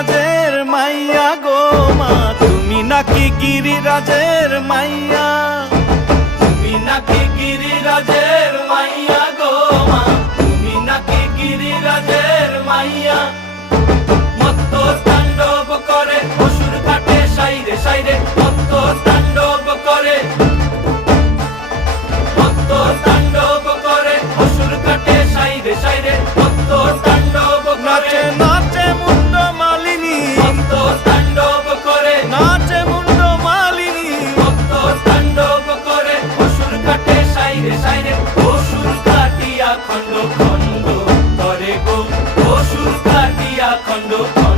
গিরিরাজের মাইয়া গো মা, তুমি নাকি গিরিরাজের মাইয়া, তুমি নাকি গিরিরাজের মাইয়া গো মা, তুমি নাকি গিরিরাজের মাইয়া। মত্ত তাণ্ডব করে অসুর কাটে সাইরে সাইরে, মত্ত তাণ্ডব করে, মত্ত তাণ্ডব করে অসুর কাটে সাইরে সাইরে, মত্ত তাণ্ডব নাচে নাচে মুন্ড মালিনী, মত্ত তাণ্ডব করে নাচে মুন্ড মালিনী, মত্ত তাণ্ডব করে অসুর কাটে সাইরে সাইরে, অসুর কাটিয়া খণ্ড খণ্ড করে গো, অসুর কাটিয়া খণ্ড খণ্ড